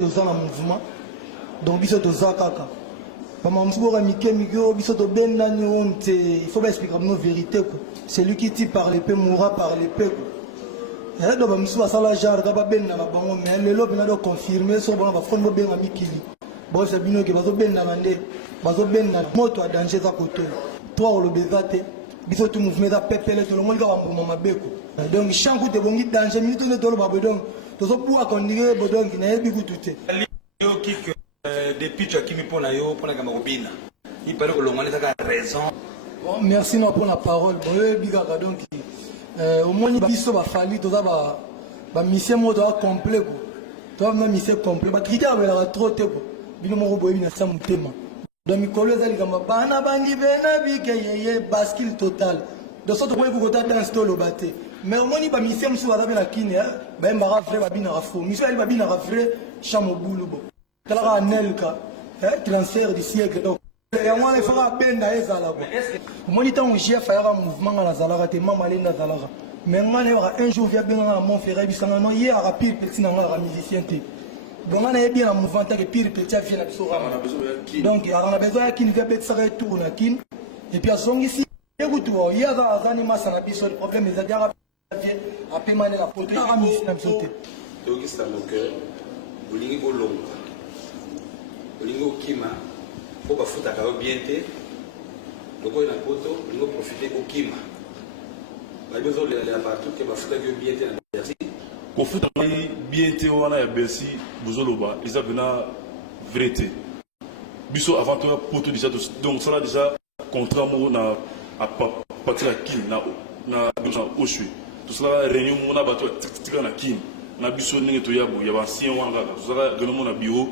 dans un mouvement donc biso toza kaka maman mfuko mike mike biso to ben nani honte il faut pas expliquer nos vérités quoi celui qui tue par l'épée mourra par l'épée quoi donc bamsu basala genre ka ba ben na bango mais le lobe na do confirmer so bona ba fond ben amikili bon c'est bino ke bazo ben na bande bazo ben na moto a danger za koto toi le bezate biso tout mouvement da pepele to le monde ka mbuma mabeko donc changu te bongi danger minute ne to le babo donc tozo pour akondige bodong na yebi kutute yo kik des pitch qui me pon na yo pona kama robina il paraît que l'homme a raison. Bon, merci non pour la parole bon bigaka donc au moins biso ba fali toza ba mission moto a complet ko to ma mission complet ba critère ba trop te ko bino mo boye bina sa mutema donc mikolo ezali kama bana bangi bena bike yeye bascule total de sorte que vous côté dans stolo baté mais au moins ba mission musu ba na kine ba mbara vrai ba bina rafo mission ali ba bina vrai chamo boulou bo kala anelka transfert du siècle donc et moi il faut benda ezala ko moi ni tant j'ai fait un mouvement na zalaka te mama lenda zalaka mais ngane un jour vient bien na mon frère bisanga non hier a pire petit na ngala musicien te donc on est bien en mouvement tant que pire petit a vient na biso donc on a besoin qu'il vient bet ça retourne na kin et puis à son ici écoute il y a dans anima ça na biso le problème les adiara a paiement la pote a musicien biso te donc ça donc bolingi bolonga bolingi okima faut pas foutre à bien te donc on a poto on va profiter okima ba besoin de la partout que ba foutre bien te na Bercy ko foutre bien te wana ya Bercy buzoloba ils avaient na vérité biso avant tout poto déjà donc ça là déjà contrat mo na à partir à kin na Oshwe tout ça réunion mo na bato tika na kin na biso ndenge to yabo ya ba ancien wana tout ça gëna mo na bureau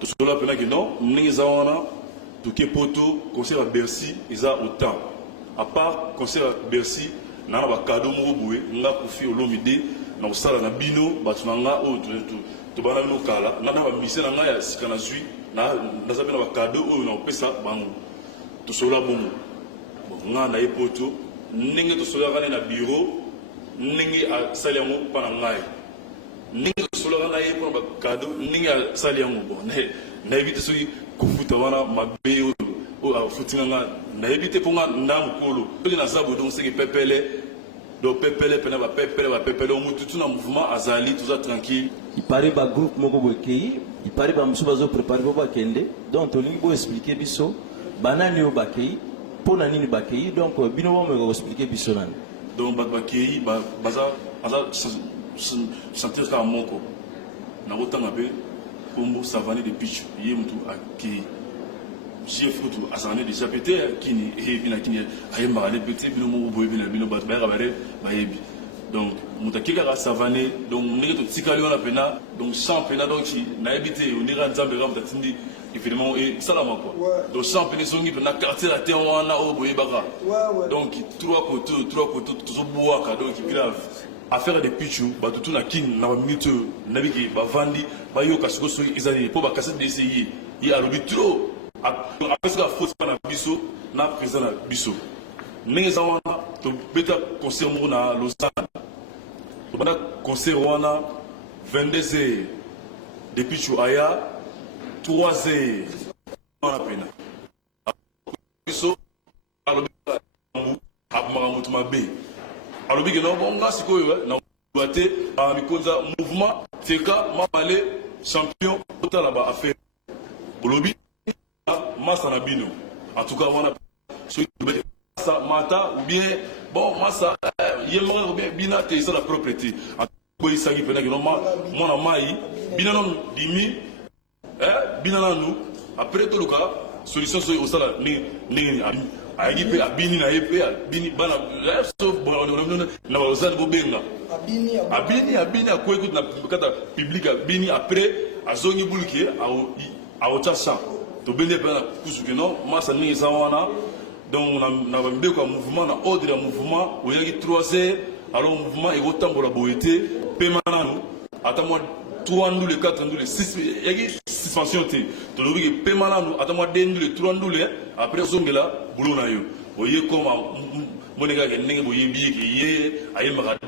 tout cela pena que non ndenge za wana tout que poto concert à Bercy ils a autant à part concert à Bercy na ba cadeau mo boue nga kofi olomide na osala na bino batunanga o to bana no kala na ba mise na nga ya sikana zui na zabe na ba cadeau o na opesa bango tout cela bon nga na poto ndenge to cela kana na bureau ndenge a saliamo pana ngai ndenge to cela kana ye pour ba cadeau ndenge a saliamo bon na éviter so kufuta wana mabe o a futinga na éviter pour nga ndam kolo to na zabo donc c'est que pepele do pepele pena ba pepele o mutu na mouvement azali tout ça tranquille il paraît ba groupe moko bokeyi il paraît ba musu bazo préparer pour ba kende donc to lingi bo expliquer biso banani o bakeyi pona nini bakeyi donc bino bo me expliquer biso nani donc bakeyi baza sentir ka moko na otanga be Pombo Savane de pitch, il y a un qui j'ai foutu à s'en déjà pété, qui est bien qui a un marade pété, bien au bout de bien au bas donc Moutakika Savane, donc nous sommes Tikalion la pena, donc championnat donc qui n'a habité, on ira en Zambéram d'Atindi, évidemment, et salama quoi. Donc championnat sont qui peut na quartier la terre on a au Boyebara. Donc trois côtés, tout ce bois, donc grave. Affaire de pitchou, bah tout na kin na minute naviguer ba vandi ba yo kasiko so izali po ba cassette d'essayer il a lobi trop après ça faut pas na biso na présent na biso ninga zawana to beta concert mo na Lausanne to bana concert wana 22h de pitchou aya 3h on a pena biso alobi abma mutuma be alors que non bon là c'est quoi na boité à mikonza mouvement teka mabale champion total là-bas à faire bolobi massa na bino en tout cas on a ça mata ou bien bon massa yemma ou bien bina te ça la propriété en quoi il s'agit pendant que non moi na mai bina non dimi bina na nous après tout le cas solution so au sala ni ayi pe abini na yepe abini bana so na bazali bobenga abini akoy écoute na kata public abini après azongi bulke au tasa to bende bana kusuke non masa ni zawana donc na bambe ko mouvement na ordre mouvement oyaki 3h alors mouvement et gotambola boité paiement nous attends 3 ndule 4 ndule 6 yaki suspension te to lobi ke paiement na nous attends 2 ndule 3 ndule après zongela boulot na yo oye koma monega ke ndenge boye biye ke ye ayemaka